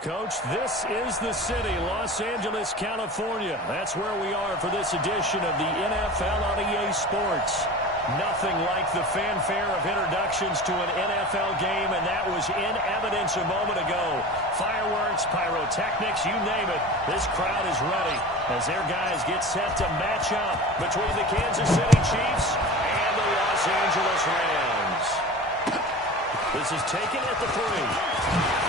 Coach, this is the city, Los Angeles, California. That's where we are for this edition of the NFL on EA Sports. Nothing like the fanfare of introductions to an NFL game, and that was in evidence a moment ago. Fireworks, pyrotechnics, you name it. This crowd is ready as their guys get set to match up between the Kansas City Chiefs and the Los Angeles Rams. This is taken at the 3.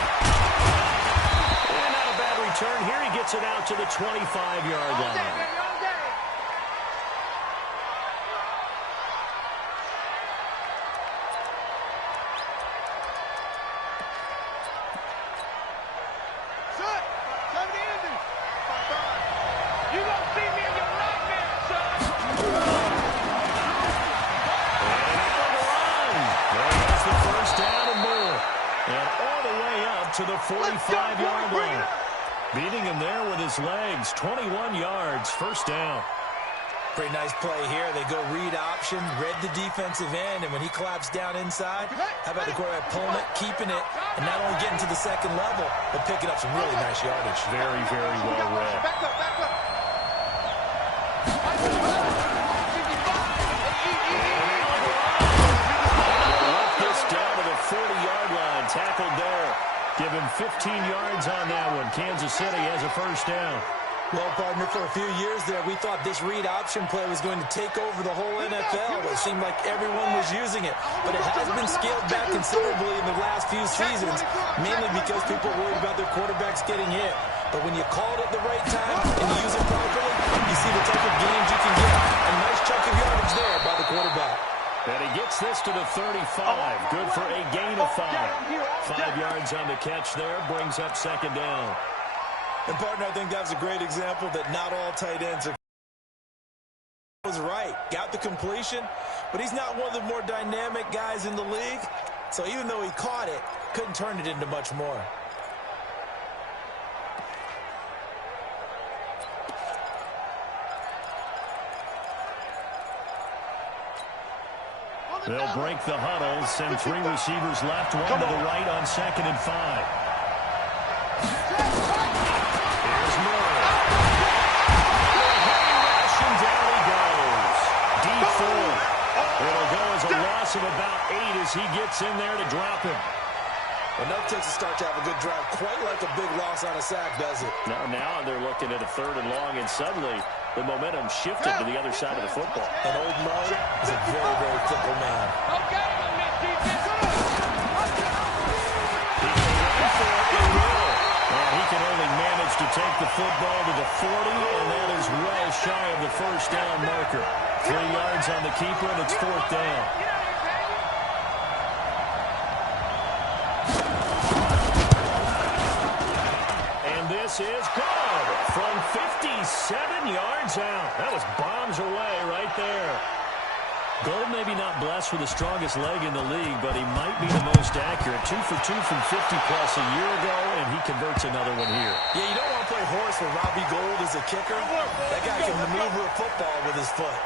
Turn here, he gets it out to the 25-yard line. To the 45-yard line. Beating him there with his legs. 21 yards, first down. Pretty nice play here. They go read option, read the defensive end, and when he collapsed down inside, how about the quarterback pulling it, keeping it, and not only getting to the second level, but picking up some really nice yardage. Very, very well read. Back up. This down to the 40-yard line. Tackled there. Give him 15 yards on that one. Kansas City has a first down. Well, partner, for a few years there, we thought this read option play was going to take over the whole NFL. It seemed like everyone was using it. But it has been scaled back considerably in the last few seasons, mainly because people worried about their quarterbacks getting hit. But when you call it at the right time and you use it properly, you see the type of gains you can get. A nice chunk of yardage there by the quarterback. And he gets this to the 35. Good for a gain of 5. 5 yards on the catch there. Brings up second down. And, partner, I think that was a great example that not all tight ends are. Was right. Got the completion, but he's not one of the more dynamic guys in the league. So even though he caught it, couldn't turn it into much more. They'll break the huddle, send 3 receivers left, 1 to the right on 2nd and 5. Here's Moore. And down he goes. D4. It'll go as a loss of about 8 as he gets in there to drop him. Enough takes a start to have a good drive, quite like a big loss on a sack, does it? Now they're looking at a 3rd and long, and suddenly the momentum shifted to the other side of the football. And old Mo is a very, very fickle man. He can only manage to take the football to the 40, and that is well shy of the first down marker. 3 yards on the keeper, and it's 4th down. This is good from 57 yards out. That was bombs away right there. Gold maybe not blessed with the strongest leg in the league, but he might be the most accurate. 2 for 2 from 50-plus a year ago, and he converts another one here. Yeah, you don't want to play horse with Robbie Gould as a kicker. That guy can maneuver a football with his foot.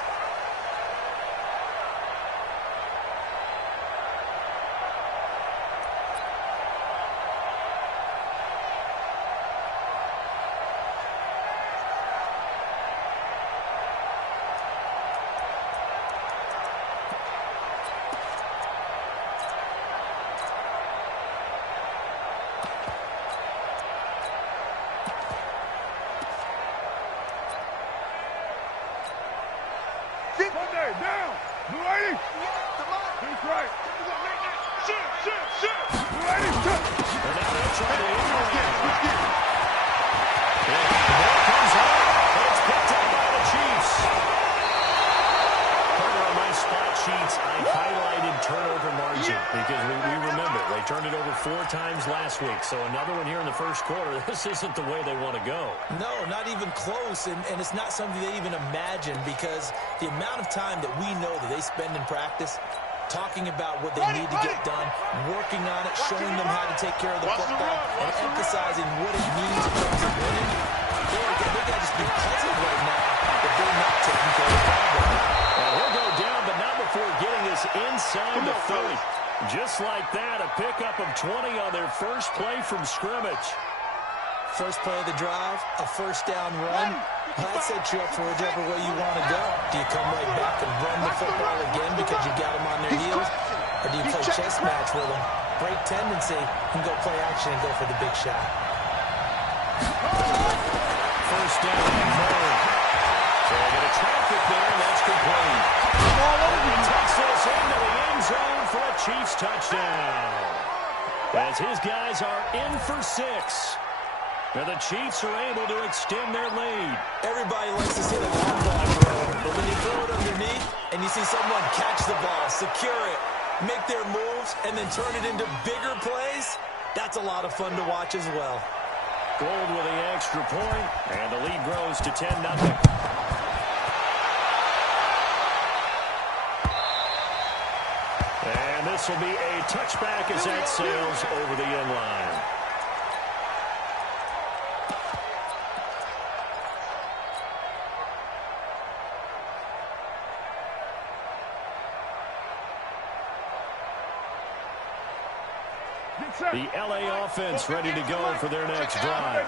So another one here in the first quarter. This isn't the way they want to go. No, not even close, and it's not something they even imagine, because the amount of time that we know that they spend in practice talking about what they need to get done, working on it, showing them how to take care of the football, and emphasizing what it means in terms of winning. They got to just be puzzled right now that they're not taking care of the problem. Well, he'll go down, but not before getting this inside the 30. Just like that, a pickup of 20 on their first play from scrimmage. First play of the drive, a first down run. Well, that sets you up for whichever way you want to go. Do you come right back and run the football again because you got them on their heels? Or do you play chess match with them, break tendency, and go play action and go for the big shot? First down, Murray. So a bit of traffic there, and that's complete. He takes this into the end zone for a Chiefs touchdown. As his guys are in for 6. And the Chiefs are able to extend their lead. Everybody likes to see the long ball throw, but when you throw it underneath and you see someone catch the ball, secure it, make their moves, and then turn it into bigger plays, that's a lot of fun to watch as well. Gold with the extra point, and the lead grows to 10-0. And this will be a touchback as that sails over the end line. The LA offense ready to go for their next drive.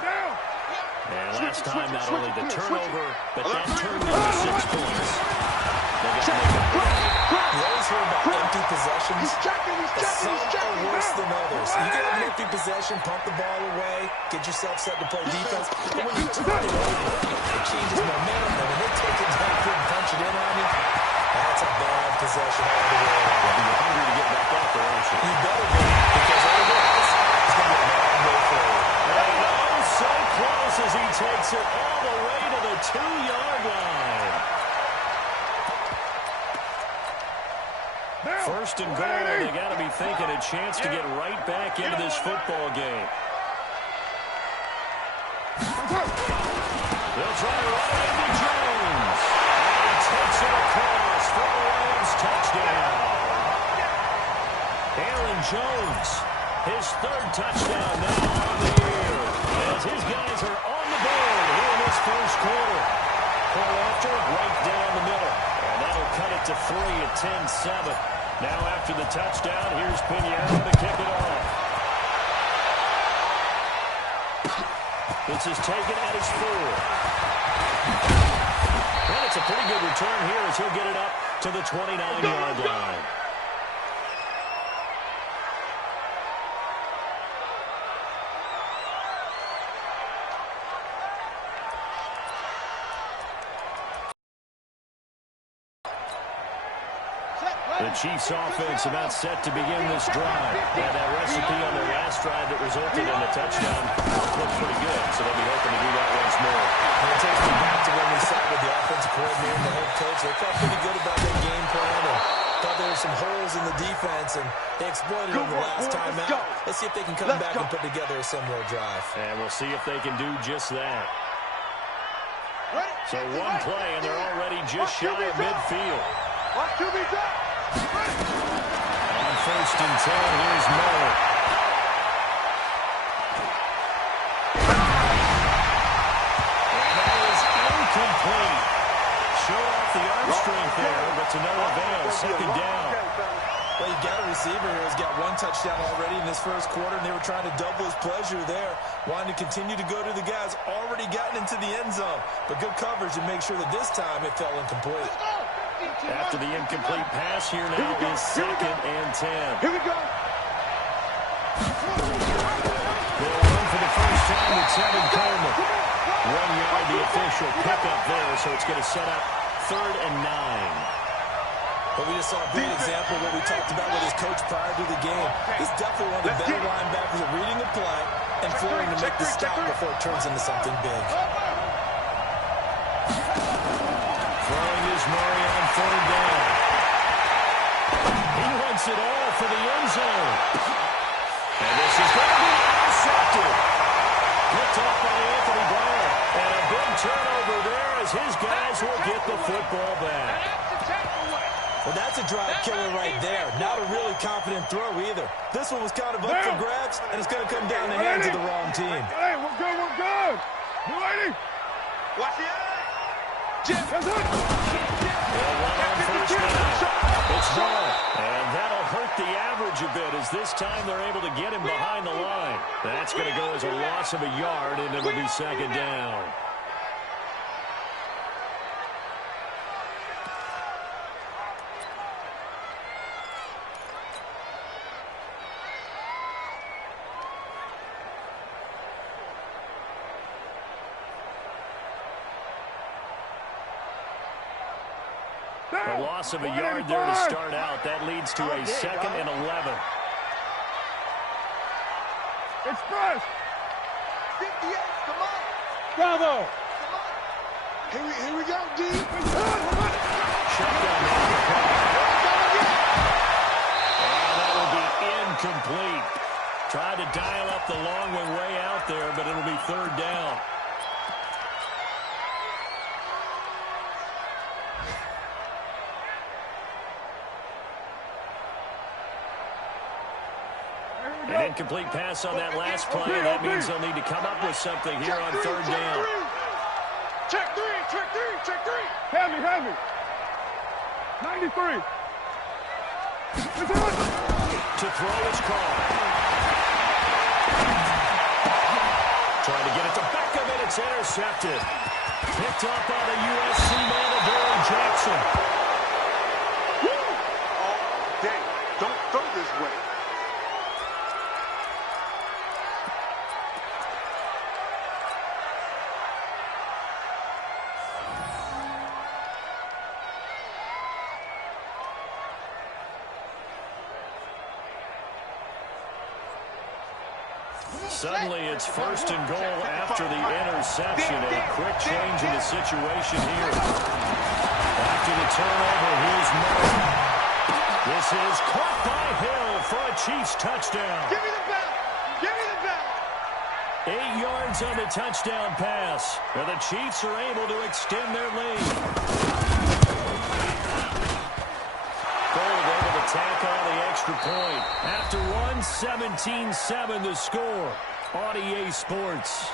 And last time, not only the turnover, but that turned into 6 points. You always hear about empty possessions, but some are worse than others. You get an empty possession, pump the ball away, get yourself set to play defense. But when you turn it over, it changes momentum. And when they take it down and punch it in on you, that's a bad possession all the way around. You're hungry to get back out there, aren't you? You better be, because otherwise, it's going to be a long way forward. And oh, so close as he takes it all the way to the 2-yard line. First and goal, they got to be thinking a chance to get right back into this football game. They'll try to run into Jones. And he takes it across for a Rams touchdown. Aaron Jones, his 3rd touchdown now on the year. As his guys are on the board here in this first quarter. Call after, right down the middle. And that'll cut it to 3 at 10-7. Now after the touchdown, here's Pinheiro to kick it off. This is taken at his 4. And it's a pretty good return here as he'll get it up to the 29-yard line. The Chiefs offense about set to begin this drive. And that recipe on their last drive that resulted in a touchdown looked pretty good, so they'll be hoping to do that once more. And it takes me back to when we sat with the offensive coordinator and the head coach. They felt pretty good about their game plan and thought there were some holes in the defense, and they exploited them the last time out. Let's see if they can come back and put together a similar drive. And we'll see if they can do just that. So one play, and they're already just shy of midfield. On 1st and 10, here's Murray. And that is incomplete. Showed off the arm strength there, but to no avail. 2nd down. Well, you got a receiver here who's got 1 touchdown already in this first quarter, and they were trying to double his pleasure there, wanting to continue to go to the guys already gotten into the end zone. But good coverage to make sure that this time it fell incomplete. After the incomplete pass, here now is 2nd and 10. Here we go. They'll run for the first time with Tevin Coleman. 1 yard, the official pickup there, so it's going to set up 3rd and 9. But we just saw a great example of what we talked about with his coach prior to the game. He's definitely one of the better linebackers at reading the play and flowing to make the stop before it turns into something big. Throwing is Murray on 3rd down. He wants it all for the end zone. And this is going to be intercepted. Picked off by Anthony Brown. And a big turnover there as his guys will get the football back. Well, that's a drive killer right there. Not a really confident throw either. This one was kind of up for grabs, and it's going to come down the hands of the wrong team. Hey, we're good, we're good. You ready? Watch the eye. Jim, that's it. It's Hall, and that'll hurt the average yardage a bit, as this time they're able to get him behind the line. That's going to go as a loss of a yard, and it'll be second down. A loss of a yard there to start out. That leads to a 2nd and 11. Express. 58, come on. Bravo. Come on. Here we go, D. Shotgun. And that will be incomplete. Tried to dial up the long one way out there, but it'll be 3rd down. An incomplete pass on that last play, and that means they'll need to come up with something here on 3rd down. Check three. Heavy. 93. To throw his car. Trying to get at the back of it. It's intercepted. Picked up by the USC man, Adoree Jackson. All day. Don't throw this way. Suddenly it's 1st and goal after the interception. A quick change in the situation here. After the turnover, here's Murray. This is caught by Hill for a Chiefs touchdown. Give me the ball. 8 yards on the touchdown pass. And the Chiefs are able to extend their lead. Able to tack on the extra point. After one, 17-7 the score on EA Sports.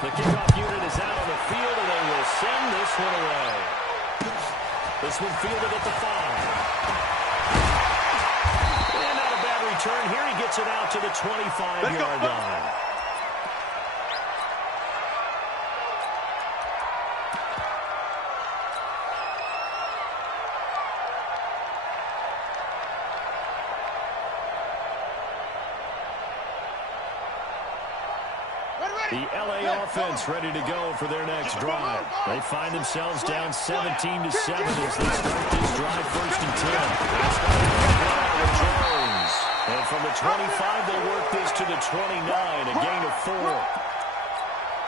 The kickoff unit is out on the field, and they will send this one away. This one fielded at the 5. And not a bad return. Here he gets it out to the 25-yard line. The LA offense ready to go for their next drive. They find themselves down 17-7 as they start this drive 1st and 10. With Jones. And from the 25, they work this to the 29, a gain of 4.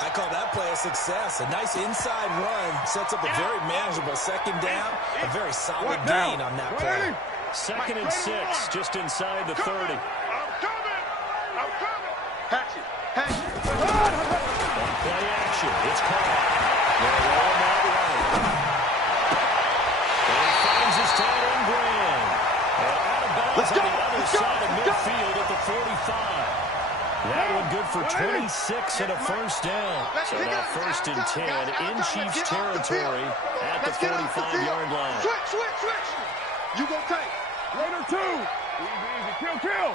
I call that play a success. A nice inside run sets up a very manageable 2nd down. A very solid gain on that play. 2nd and 6, just inside the 30. I'm coming. Hatchet. On play action, it's caught. They're rolling that right. And he finds his tight end, Graham. And out of bounds on the other side of midfield at the 45. That one good for 26 and a 1st down. So now 1st and 10 in Chiefs territory at the 45-yard line. Switch. You go tight. Raider 2. Easy. Kill.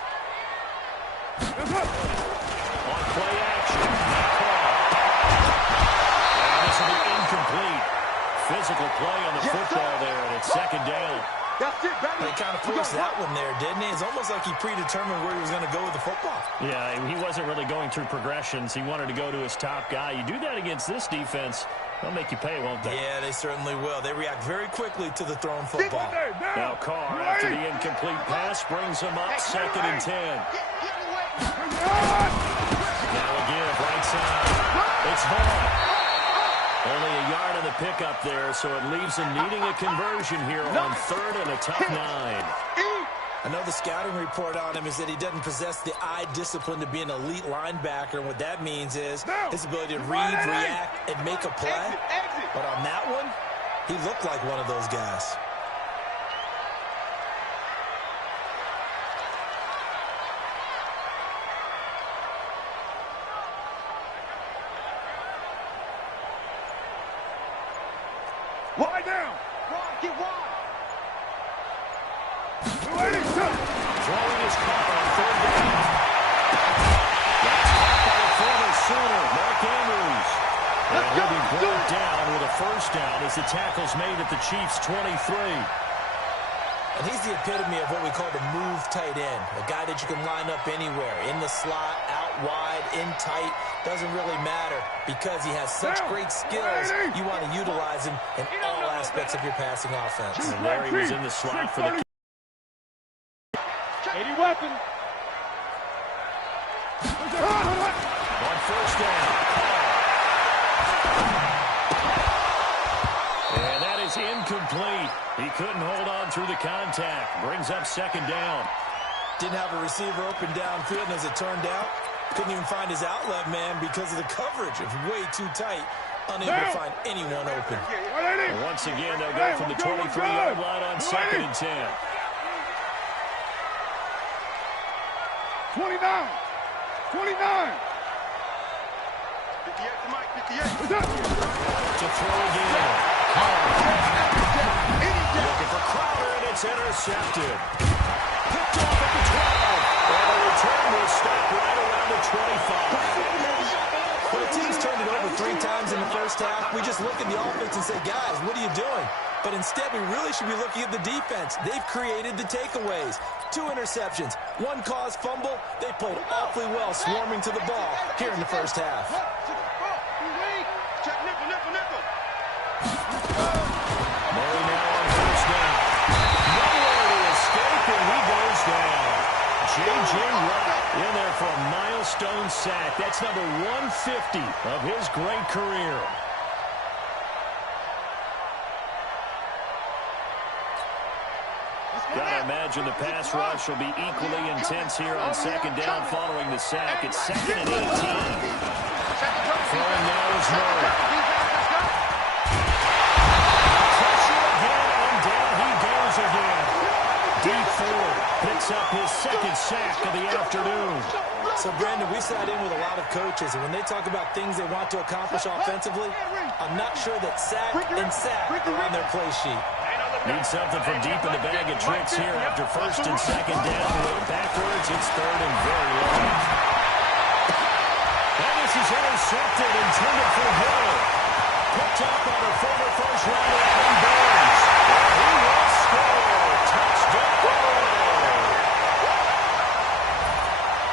On play action. And this will be incomplete. Physical play on the football there, and it's 2nd down. That's it, baby. He kind of forced that one there, didn't he? It's almost like he predetermined where he was going to go with the football. Yeah, he wasn't really going through progressions. He wanted to go to his top guy. You do that against this defense, they'll make you pay, won't they? Yeah, they certainly will. They react very quickly to the thrown football. Now Carr, after the incomplete pass, brings him up 2nd and 10. Now again, right side. It's Vaughn. Only a yard on the pickup there, so it leaves him needing a conversion here on 3rd and a tough 9. I know the scouting report on him is that he doesn't possess the eye discipline to be an elite linebacker. And what that means is his ability to read, react, and make a play. But on that one, he looked like one of those guys. Lie down. Get wide. Throwing his caught on third down. That's caught by the former Sooner, Mark Andrews. And he'll be brought down with a first down as the tackle's made at the Chiefs' 23. And he's the epitome of what we call the move tight end, a guy that you can line up anywhere, in the slot, out wide, in tight, doesn't really matter because he has such great skills. You want to utilize him in all aspects of your passing offense. And there he was in the slot for the 80 weapon. on first down. And that is incomplete. He couldn't hold on through the contact. Brings up second down. Didn't have a receiver open downfield, and as it turned out, couldn't even find his outlet man because of the coverage. It was way too tight. Unable to find anyone open. And once again, they'll go from the 23-yard line on 2nd and 10. 29. 29. 58 to Mike, 58. To throw again. Looking for Crowder, and it's intercepted. Picked off at the 12. And the return will stop right around the 25. When the team's turned it over 3 times in the first half, we just look at the offense and say, guys, what are you doing? But instead, we really should be looking at the defense. They've created the takeaways. 2 interceptions, 1 caused fumble. They played awfully well swarming to the ball here in the first half. Check nickel, nickel, nickel. Murray now on first down. Nowhere to escape, and he goes down. J.J. Watt in there for a milestone sack. That's number 150 of his great career. Gotta imagine the pass rush will be equally intense here on second down following the sack. It's 2nd and 18. Throwing now is Murray. Pressure again, and down he goes again. Deep forward picks up his 2nd sack of the afternoon. So, Brandon, we sat in with a lot of coaches, and when they talk about things they want to accomplish offensively, I'm not sure that sack and sack are on their play sheet. Need something from deep in the bag of tricks here after 1st and 2nd down. Look backwards, it's 3rd and very long. And this is intercepted, intended for Hill. Picked up on a former first-rounder, Adam Burns. And he will score. Touchdown.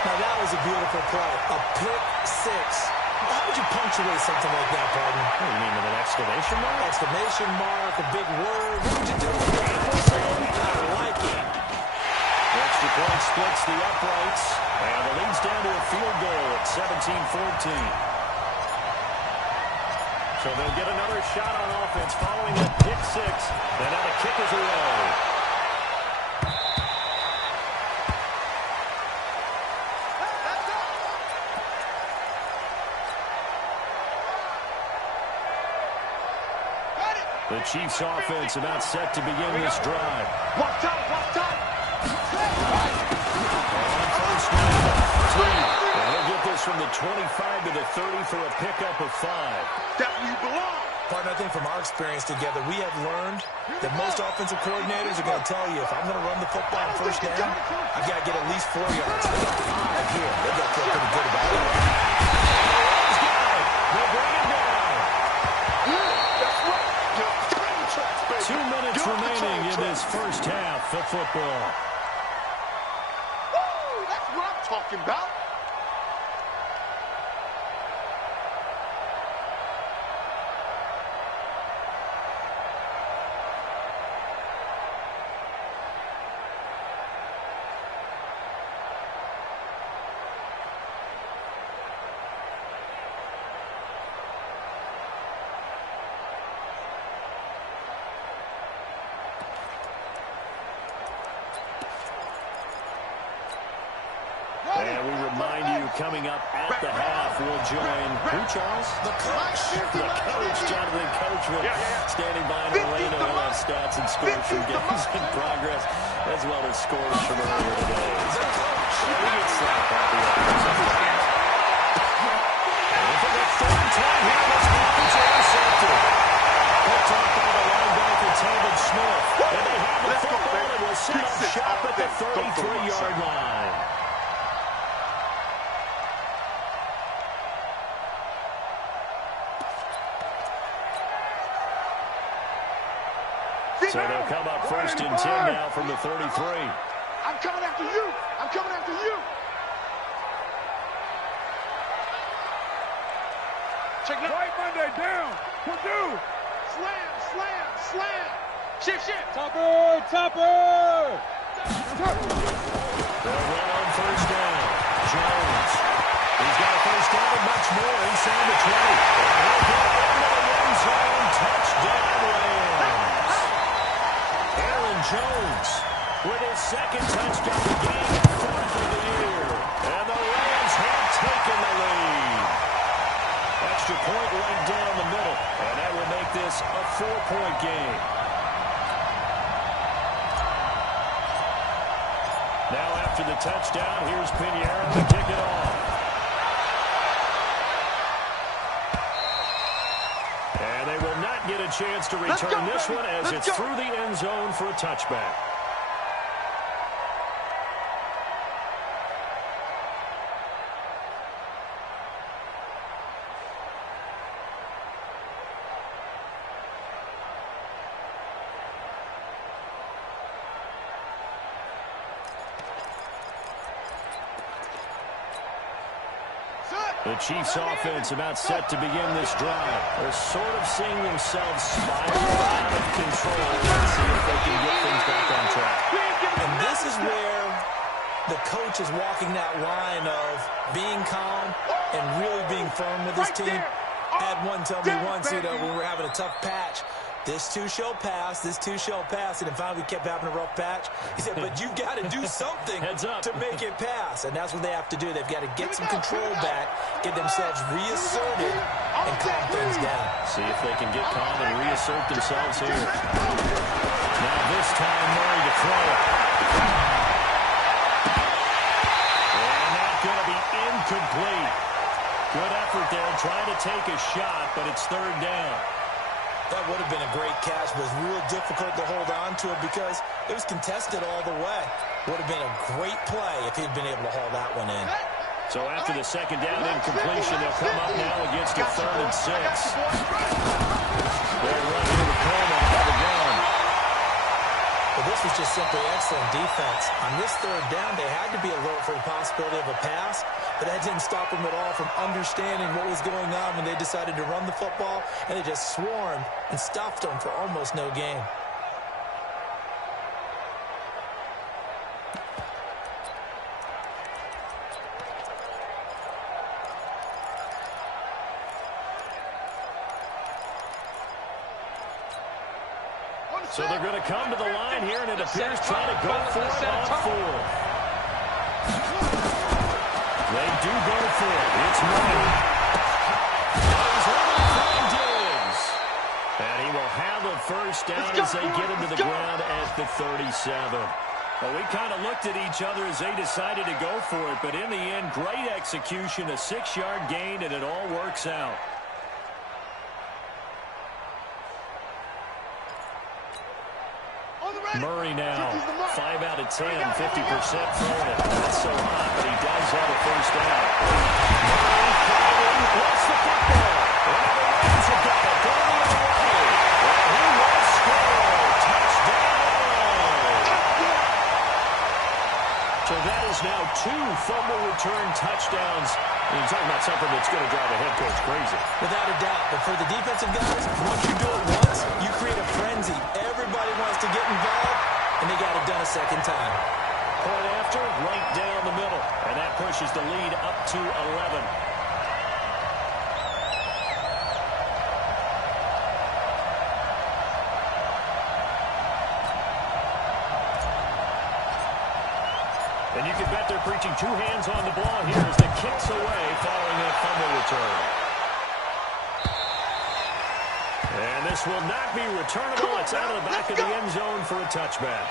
Now, that was a beautiful play. A pick 6. How would you punctuate something like that, partner? What do you mean, with an exclamation mark? Exclamation mark, a big word. What would you do with that? I like it. The extra point splits the uprights, and the lead's down to a field goal at 17-14. So they'll get another shot on offense following that pick 6, and now the kick is away. The Chiefs' offense about set to begin this drive. Watch out, watch out. On first down, 2. And he'll get this from the 25 to the 30 for a pickup of 5. That's where you belong. Partner, I think from our experience together, we have learned that most offensive coordinators are going to tell you, if I'm going to run the football on first down, I've got to get at least 4 yards. They got 5 here. They got to feel pretty good about it. They'll bring it down. 2 minutes remaining in this first half of football. Woo, that's what I'm talking about. And we remind you, coming up at the half, we'll join who, Charles? The coach. The coach, Jonathan Coachman, standing by in Orlando. He'll have stats and scores from games in progress, as well as scores from earlier today. So, we get slapped out the offense. And for the 3rd time here, this ball is intercepted. Picked off by the linebacker, Talbot Smith. And they have the football and will set up shop at the 33-yard So they'll come up 1st and 10 now from the 33. I'm coming after you. I'm coming after you. Check it out. Right Monday down. Purdue. Slam, slam, slam. Shift. Topper. They'll run on 1st down. Jones. He's got a 1st down and much more inside the 20. And he'll get into the end zone. Touchdown, Rams. Aaron Jones with his 2nd touchdown of the game, 4th of the year. And the Rams have taken the lead. Extra point right down the middle. And that will make this a 4-point game. Now after the touchdown, here's Pinheiro to kick it off. And they will not get a chance to return this one as it's through the end zone for a touchback. The Chiefs offense about set to begin this drive. They're sort of seeing themselves spiral out of control. Let's see if they can get things back on track. And this is where the coach is walking that line of being calm and really being firm with his team. I had one tell me once, when we were having a tough patch, this too shall pass, and then finally we kept having a rough patch. He said, but you got to do something to make it pass, and that's what they have to do. They've got to get some control back, get themselves reasserted, and calm things down. See if they can get calm and reassert themselves here. Now this time, Murray to throw it. And that's going to be incomplete. Good effort there, trying to take a shot, but it's 3rd down. That would have been a great catch, but it was real difficult to hold on to it because it was contested all the way. Would have been a great play if he'd been able to haul that one in. So after the 2nd down incompletion, they'll come up now against a 3rd and 6. They'll run into the Coleman out of the gun. Well, this was just simply excellent defense. On this 3rd down, they had to be alert for the possibility of a pass, but that didn't stop them at all from understanding what was going on when they decided to run the football, and they just swarmed and stuffed them for almost no gain. So they're going to come to the line here, and it appears trying to go for it on 4th. They do go for it. It's Murray. And he will have a 1st down as they get him to the ground at the 37. Well, we kind of looked at each other as they decided to go for it, but in the end, great execution, a 6-yard gain, and it all works out. Murray now, 5 out of 10, 50% throwing it. That's so hot, but he does have a 1st down. Murray fighting, lost the football. And the Rams have got it going the other way. And he will score. Touchdown. So that is now 2 fumble return touchdowns. And you're talking about something that's going to drive a head coach crazy. Without a doubt. But for the defensive guys, once you do it once, you create a frenzy. Everybody wants to get involved, and they got it done a 2nd time. Point after, right down the middle. And that pushes the lead up to 11. And you can bet they're preaching 2 hands on the ball here as the kicks away following that fumble return. And this will not be returnable. It's out of the back of the end zone for a touchback.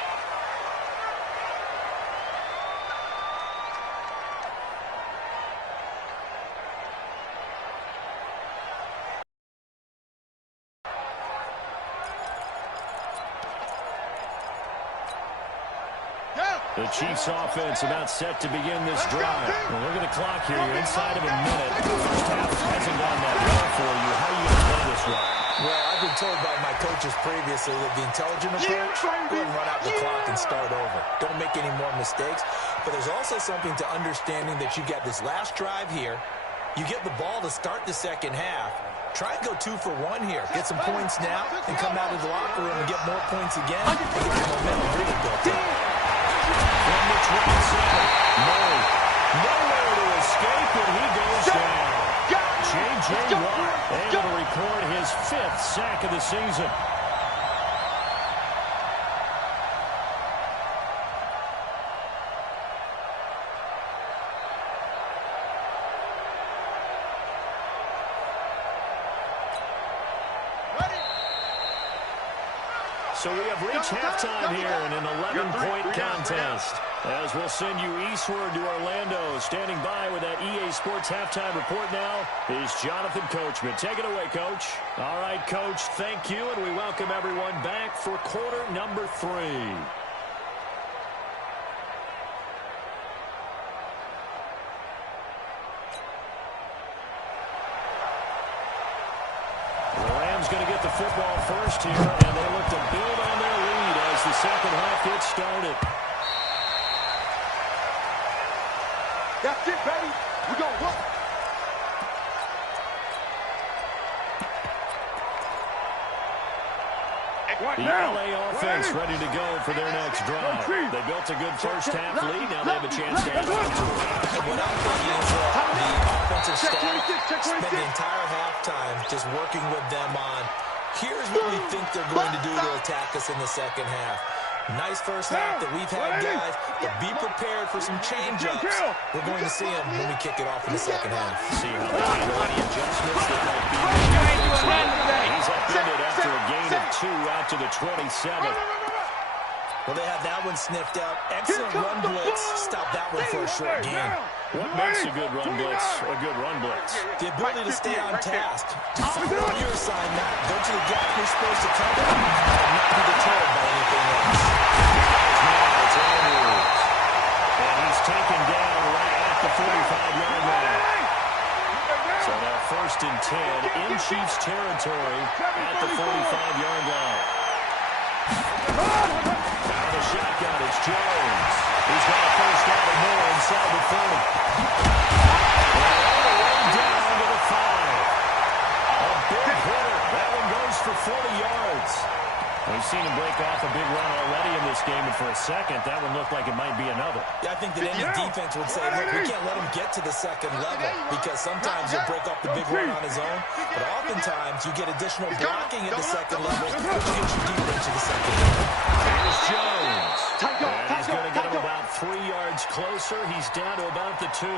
The Chiefs offense about set to begin this drive. Well, look at the clock here. You're inside of a minute. The first half hasn't gone that well for you. How are you going to play this one? Well, I've been told by my coaches previously that the intelligent approach, go ahead and run out the clock and start over. Don't make any more mistakes. But there's also something to understanding that you get this last drive here. You get the ball to start the second half. Try and go 2 for 1 here. Get some points now and come out of the locker room and get more points again and get the momentum really built up. From the 27, Murray, nowhere to escape, and he goes down. J.J. Watt able to record his 5th sack of the season. So we have reached halftime here in an 11-point contest. As we'll send you eastward to Orlando. Standing by with that EA Sports halftime report now is Jonathan Coachman. Take it away, Coach. All right, Coach, thank you, and we welcome everyone back for quarter number 3. The Rams going to get the football first here, and they look to build on their lead as the second half gets started. That's it, baby. We're going to work. The LA offense ready to go for their next drive. They built a good first half lead. Now they have a chance to add on to it. What I'm thinking is the offensive staff spent the entire halftime just working with them on, here's what we think they're going to do to attack us in the second half. Nice first half that we've had, guys, but be prepared for some change-ups. We're going to see them when we kick it off in the second half. See how they handle any adjustments that might be made. He's upended after a gain of 2 out to the 27. Well, they had that one sniffed out. Excellent run blitz. Stop that one for a short gain. What makes a good run blitz a good run blitz? The ability to stay on task. To follow your assignment, go to the gap you're supposed to cover, and not be deterred by anything else. Now it's Andrews. And he's taken down right at the 45-yard line. So now 1st and 10 in Chiefs territory at the 45-yard line. Out of the shotgun, it's Jones. He's got a first down and more inside the 30. And all the way down to the 5. A big hitter. That one goes for 40 yards. We've seen him break off a big run already in this game, and for a second, that one looked like it might be another. Yeah, I think that any defense would say, look, we can't let him get to the second level, because sometimes he'll break off the big run on his own, but oftentimes you get additional blocking at the second level, which gets you deeper into the second level. Here's Jones. And he's going to get him about 3 yards closer. He's down to about the 2.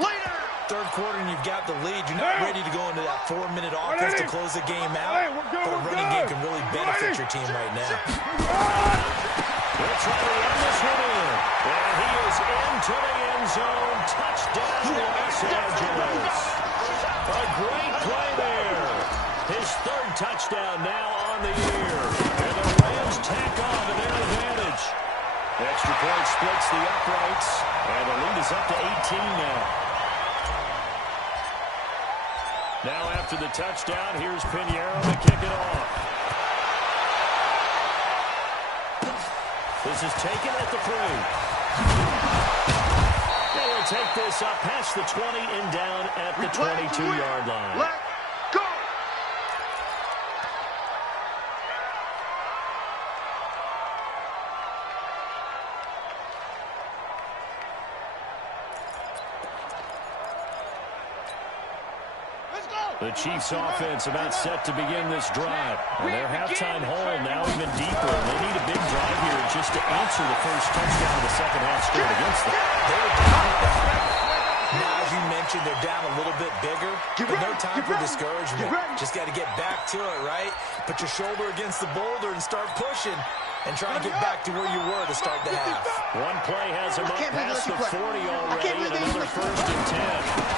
Later. Third quarter and you've got the lead. You're not ready to go into that 4-minute offense to close the game out, but a running game can really benefit your team right now. They'll try to run this one in. And he is into the end zone. Touchdown, Los Angeles. A great play there. His 3rd touchdown now on the year. And the Rams tack on to their advantage. Extra point splits the uprights. And the lead is up to 18 now. Now after the touchdown, here's Pinheiro to kick it off. This is taken at the 3. They will take this up past the 20 and down at the 22-yard line. Let's go. The Chiefs offense about set to begin this drive. And their halftime hole now even deeper. They need a big drive here just to answer the first touchdown of the second half scored against them. Now, as you mentioned, they're down a little bit bigger, but no time for discouragement. Just got to get back to it, right? Put your shoulder against the boulder and start pushing and try and get back to where you were to start the half. One play has him up past the 40 already, and another 1st and 10.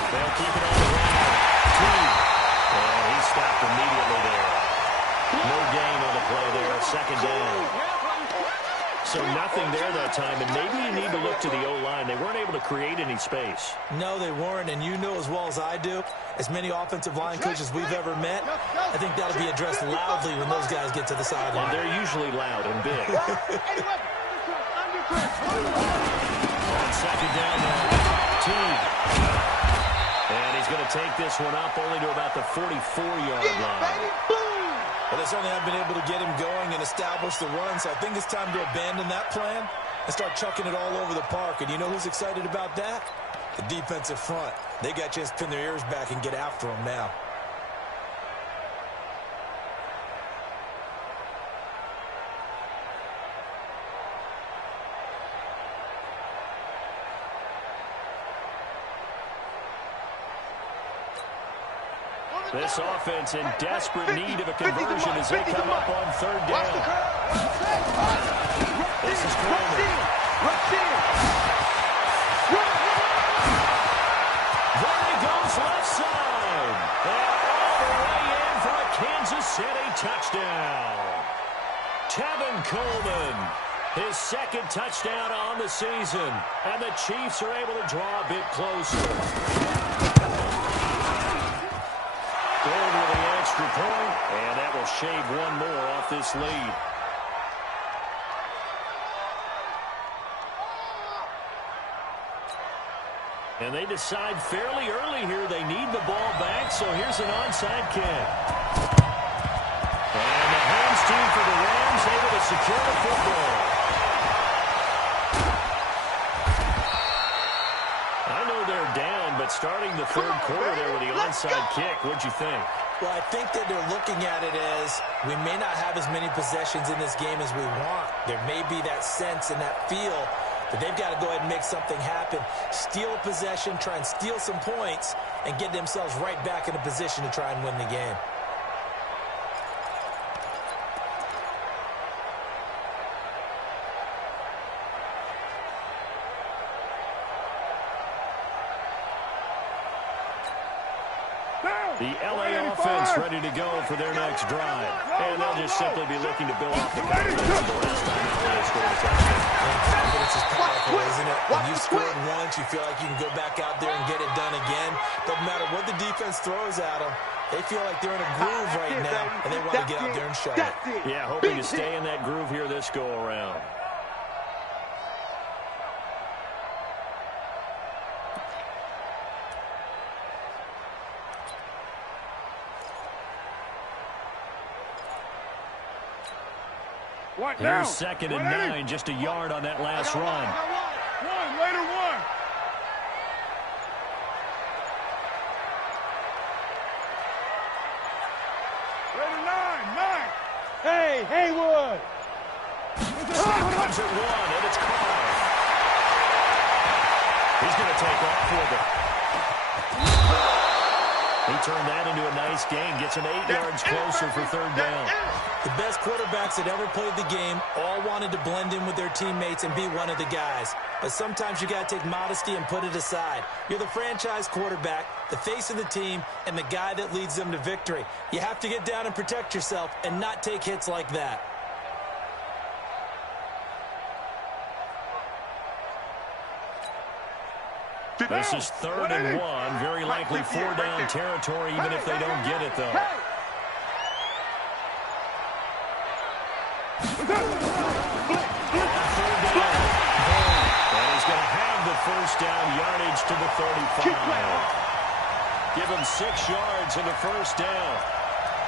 They'll keep it on the ground. 2. And he stopped immediately there. No gain on the play there, 2nd down. So nothing there that time, and maybe you need to look to the O-line they weren't able to create any space. No, they weren't, and you know as well as I do, as many offensive line coaches we've ever met, I think that'll be addressed loudly when those guys get to the sideline. And they're usually loud and big. On second down now, team. And he's going to take this one up only to about the 44-yard line. Well, they certainly have been able to get him going and establish the run, so I think it's time to abandon that plan and start chucking it all over the park. And you know who's excited about that? The defensive front. They got a chance to pin their ears back and get after him now. This offense in desperate need of a conversion as they come up on third down. This is Coleman. There he goes left side. And all the way in for a Kansas City touchdown. Tevin Coleman, his second touchdown on the season. And the Chiefs are able to draw a bit closer. Going with the extra point, and that will shave one more off this lead. And they decide fairly early here they need the ball back, so here's an onside kick. And the hands team for the Rams able to secure the football. I know they're down, but starting the third quarter there with the onside kick, what'd you think? Well, I think that they're looking at it as we may not have as many possessions in this game as we want. There may be that sense and that feel that they've got to go ahead and make something happen. Steal possession, try and steal some points, and get themselves right back in a position to try and win the game. The LA offense ready to go for their next drive. And they'll just simply be looking to build off the confidence of the last time they scored a touchdown. Confidence is powerful, isn't it? When you scored once, you feel like you can go back out there and get it done again. Doesn't matter what the defense throws at them. They feel like they're in a groove right now, and they want to get out there and show it. Yeah, hoping to stay in that groove here this go-around. Here's second and 9, just a yard on that last run. Later one. Later 9. Hey, Haywood. Comes at 1, and it's caught. He's going to take off with it. He turned that into a nice gain, gets him 8 yards closer for third down. The best quarterbacks that ever played the game all wanted to blend in with their teammates and be one of the guys. But sometimes you got to take modesty and put it aside. You're the franchise quarterback, the face of the team, and the guy that leads them to victory. You have to get down and protect yourself and not take hits like that. This is third and 1. Very likely 4-down territory, even if they don't get it, though. And he's going to have the first down yardage to the 35. Give him 6 yards and a first down.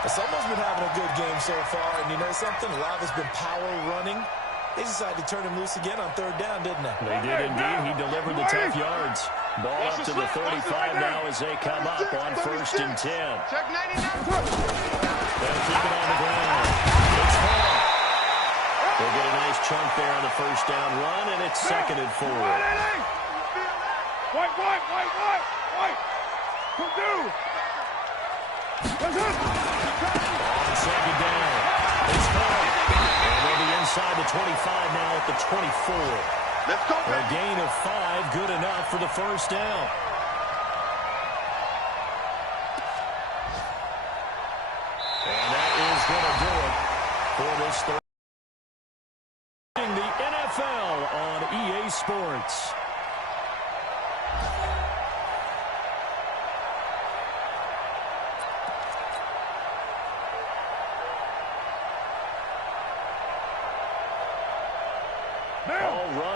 Someone's been having a good game so far, and you know something? A lot has been power running. They decided to turn him loose again on third down, didn't they? They did indeed. He delivered the tough yards. Ball up to the 35 now as they come up on first and 10. Check 99. They'll keep it on the ground. It's Hall. They'll get a nice chunk there on the first down run, and it's second and 4. White. Come do. On second down. It's Hall. And they'll be inside the 25 now at the 24. Let's go, A gain of 5, good enough for the first down. And that is going to do it for this third. The NFL on EA Sports.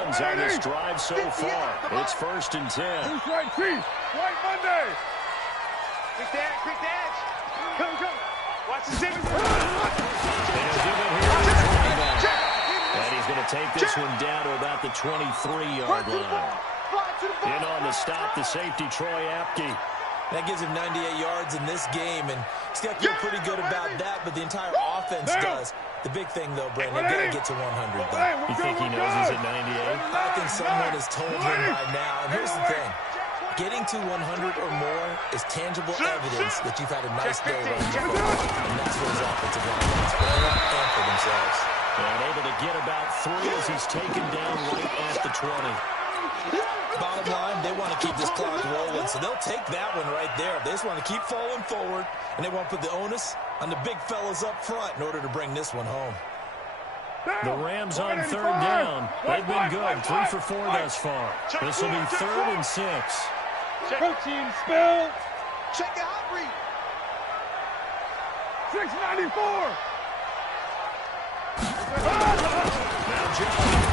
runs on this drive so far. It's 1st and 10. Who's right, Chief? White Monday. Quick dash, quick dash. Come. Watch the six. And he'll give it here to the running back. And he's going to take this one down to about the 23-yard line. In on the stop, the safety, Troy Apke. That gives him 98 yards in this game, and he's got to feel pretty good about that, but the entire offense does. The big thing, though, Brandon, got to get to 100, though. You think he knows he's at 98? I think someone has told him by now, and here's the thing. Getting to 100 or more is tangible evidence that you've had a nice day running the football, and that's what his offensive line wants for him and for themselves. And able to get about 3 as he's taken down right at the 20. Bottom line, they want to keep this clock rolling, so they'll take that one right there. They just want to keep falling forward, and they want to put the onus on the big fellas up front in order to bring this one home. The Rams on 3rd down. They've been good, 3 for 4 thus far. This will be 3rd and 6. Protein spill. Check the hot read. 694. Now Jones.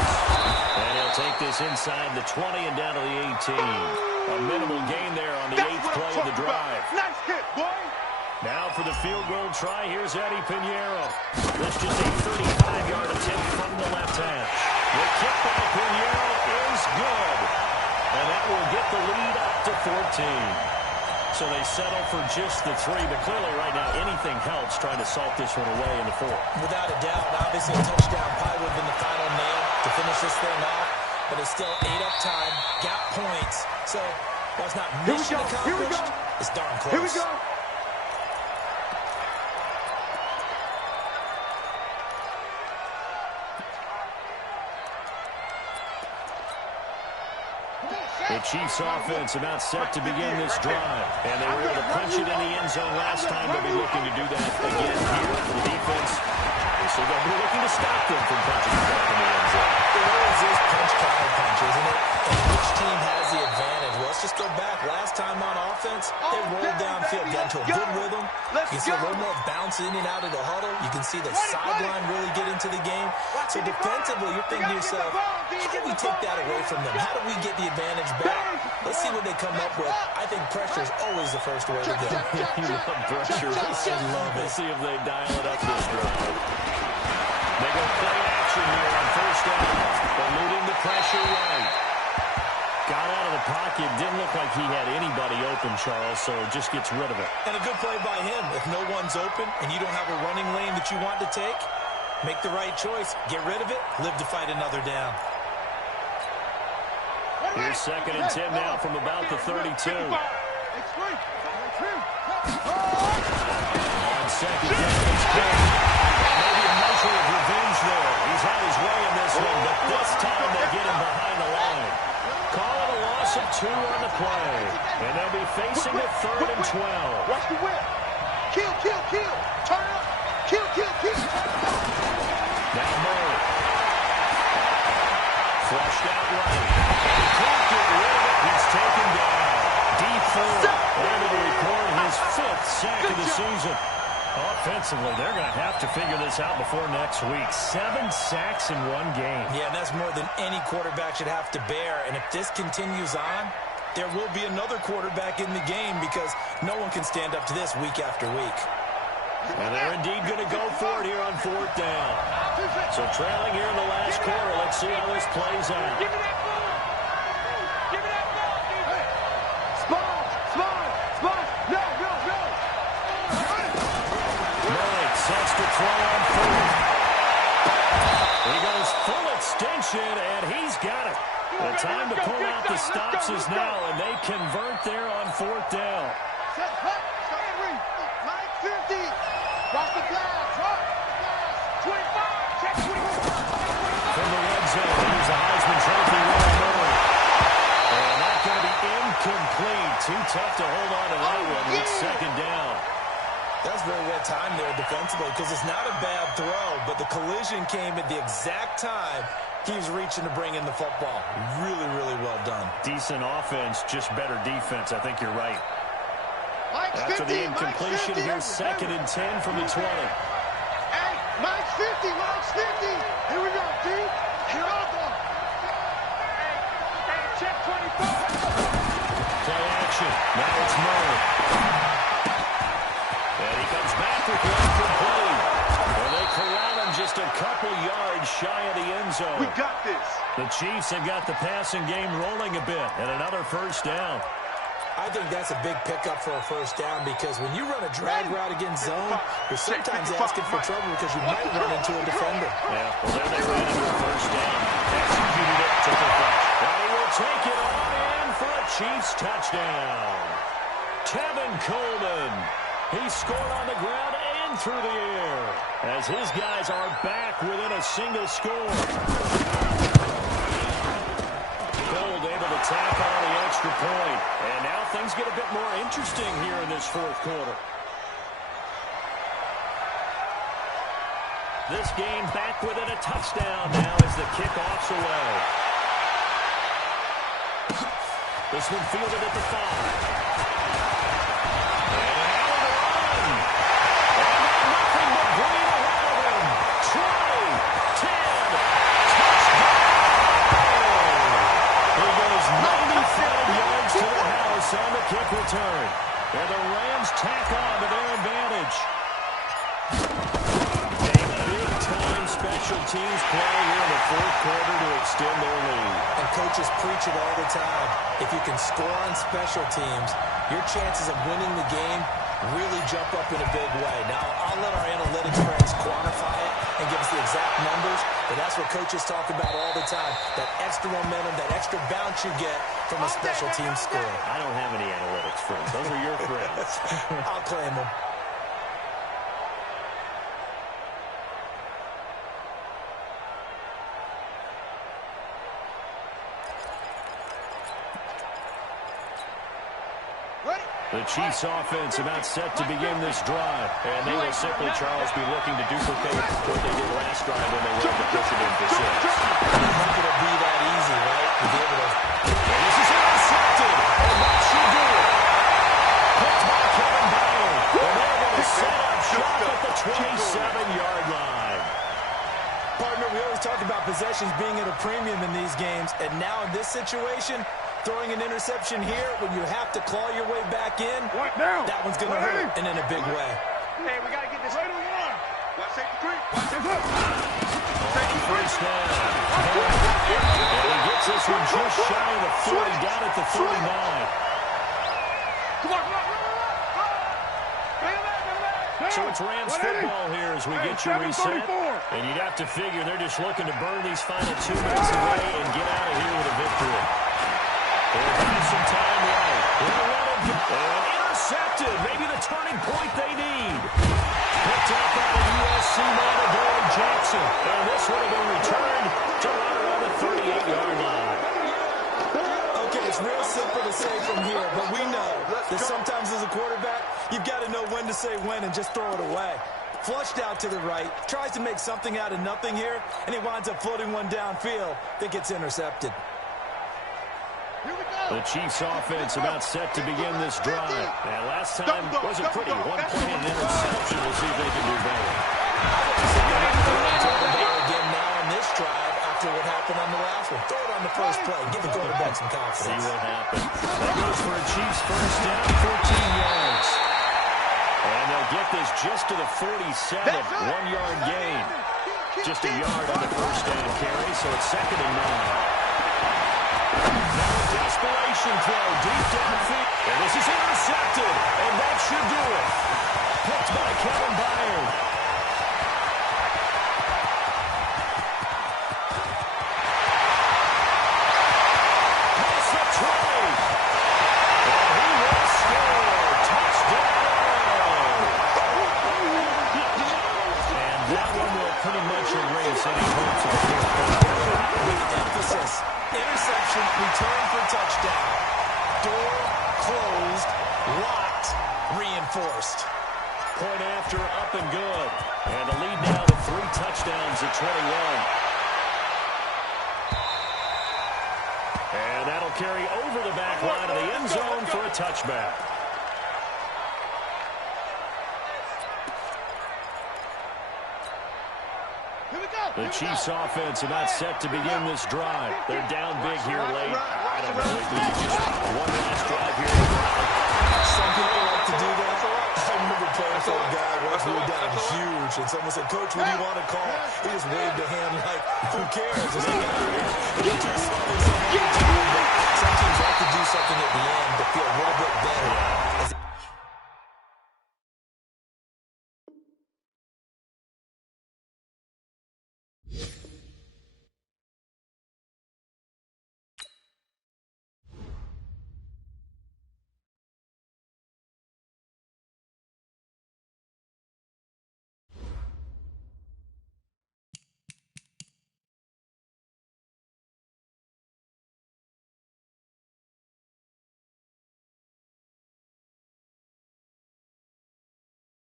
And he'll take this inside the 20 and down to the 18. A minimal gain there on the 8th play of the drive. Nice hit, boy. Now for the field goal try, here's Eddie Pinheiro. That's just a 35-yard attempt from the left hash. The kick by Pinheiro is good. And that will get the lead up to 14. So they settle for just the 3, but clearly right now anything helps trying to salt this one away in the 4th. Without a doubt, obviously a touchdown probably would have been the final nail to finish this thing off, but it's still 8 up time, got points. So while it's not mission accomplished, it's darn close. Here we go. The Chiefs offense about set to begin this drive. And they were able to punch it in the end zone last time. They'll be looking to do that again here. The defense, obviously, they'll be looking to stop them from punching it back in the end zone. It always is punch-counter-punch, isn't it? And which team has the advantage? Well, let's just go back. Last time on offense, they rolled downfield, got into a good rhythm. You can see a little more bounce in and out of the huddle. You can see the sideline really get into the game. So defensively, you're thinking to yourself, how do we take that away from them? How do we get the advantage back? Let's see what they come up with. I think pressure is always the first way to go. You love pressure. I love it. Let's see if they dial it up this drive. They go play action here on 1st down. Eluding the pressure right. Got out of the pocket. Didn't look like he had anybody open, Charles, so just gets rid of it. And a good play by him. If no one's open and you don't have a running lane that you want to take, make the right choice. Get rid of it. Live to fight another down. Here's 2nd and 10 now from about the 32. On 2nd down, he's got maybe a measure of revenge there. He's had his way in this one, but this time they get him behind the line. Call it a loss of 2 on the play. And they'll be facing a 3rd and 12. Watch the whip. Kill. Turn up. Kill. Now Murray. Flushed out right. He can't get rid of it. He's taken down. D4 able to record his 5th sack of the season. Offensively, they're going to have to figure this out before next week. 7 sacks in 1 game. Yeah, and that's more than any quarterback should have to bear. And if this continues on, there will be another quarterback in the game because no one can stand up to this week after week. And they're indeed going to go for it here on 4th down. So trailing here in the last quarter. Let's see how this plays out. Give me that ball. Give me that ball, dude. Small. No. Murray sets to throw on 4th. He goes full extension, and he's got it. The time to pull out the stops is now, and they convert there on 4th down. Set, hut, Mike 50. Watch the glass. 25. Check 25. From the red zone, here's the Heisman Trophy winner, Murray. And that's going to be incomplete. Too tough to hold on to that one with 2nd down. That's very well timed there defensively because it's not a bad throw, but the collision came at the exact time he was reaching to bring in the football. Really, really well done. Decent offense, just better defense. I think you're right. Mike's After 50, the incompletion, here's 2nd and 10 from the 20. Hey, Mike's 50. Here we go, dude. Here I go. possession. Now it's Murray. And he comes back with one complete. And they corral him just a couple yards shy of the end zone. We got this. The Chiefs have got the passing game rolling a bit, and another first down. I think that's a big pickup for a first down because when you run a drag route against zone, you're sometimes asking for trouble because you might run into a defender. Yeah, well, there they ran into a first down. Executed it, took a catch. And he will take it on in for a Chiefs touchdown. Tevin Coleman. He scored on the ground and through the air as his guys are back within a single score. Gold able to tack on the extra point. And now things get a bit more interesting here in this fourth quarter. This game back within a touchdown now as the kickoff's away. This one fielded at the 5. On the kick return. And the Rams tack on to their advantage. A big-time special teams play here in the fourth quarter to extend their lead. And coaches preach it all the time. If you can score on special teams, your chances of winning the game really jump up in a big way. Now, I'll let our analytics friends quantify it and give us the exact numbers, but that's what coaches talk about all the time, that extra momentum, that extra bounce you get from a special team score. I don't have any analytics friends. Those are your friends. I'll claim them. The Chiefs offense about set to begin this drive. And they will simply, Charles, be looking to duplicate what they did last drive when they were able to push it in for 6. It's not going to be that easy, right? To be able to... And this is intercepted. And that should do it. Picked by Kevin Byard. And they're going to set up shop at the 27-yard line. Partner, we always talk about possessions being at a premium in these games. And now in this situation... throwing an interception here when you have to claw your way back in, that one's going to hurt, and in a big way. Hey, we got to get this right on one. 163. First down. And he gets this one just shy of the 40, down at the 49. Come on. So it's Rams football here as we get you reset. And you'd have to figure they're just looking to burn these final 2 minutes away and get out of here with a victory. They'll have some time right. And intercepted. Maybe the turning point they need. Picked up by the USC man, Adoree Jackson. And this would have been returned to right around the 38-yard line. Okay, it's real simple to say from here, but we know that sometimes as a quarterback, you've got to know when to say when and just throw it away. Flushed out to the right, tries to make something out of nothing here, and he winds up floating one downfield that gets intercepted. The Chiefs offense about set to begin this drive. And last time wasn't pretty. 1 point and an interception. We'll see if they can do better. Again now on this drive after what happened on the last one. Throw it on the first play. Give the quarterback some confidence. See what happens. That goes for a Chiefs first down, 14 yards. And they'll get this just to the 47. 1-yard gain. Just a yard on the first down carry, so it's 2nd and 9. Desperation throw deep downfield. And this is intercepted. And that should do it. Picked by Kevin Byard. That's the 20. And he will score. Touchdown. And that one will pretty much erase any hopes of the fourth quarter. With emphasis. Interception, return for touchdown. Door closed, locked, reinforced. Point after, up and good. And the lead now to 3 touchdowns at 21. And that'll carry over the back line of the end zone for a touchback. Here we go. The Chiefs offense are not set to begin this drive. They're down big here late. I don't know. Maybe just one last drive here. Some people like to do that. I remember playing for a guy once we were down huge, and someone said, "Coach, what do you want to call?" He just waved a hand like, "Who cares?" It's like, some teams like to do something at the end to feel a little bit better as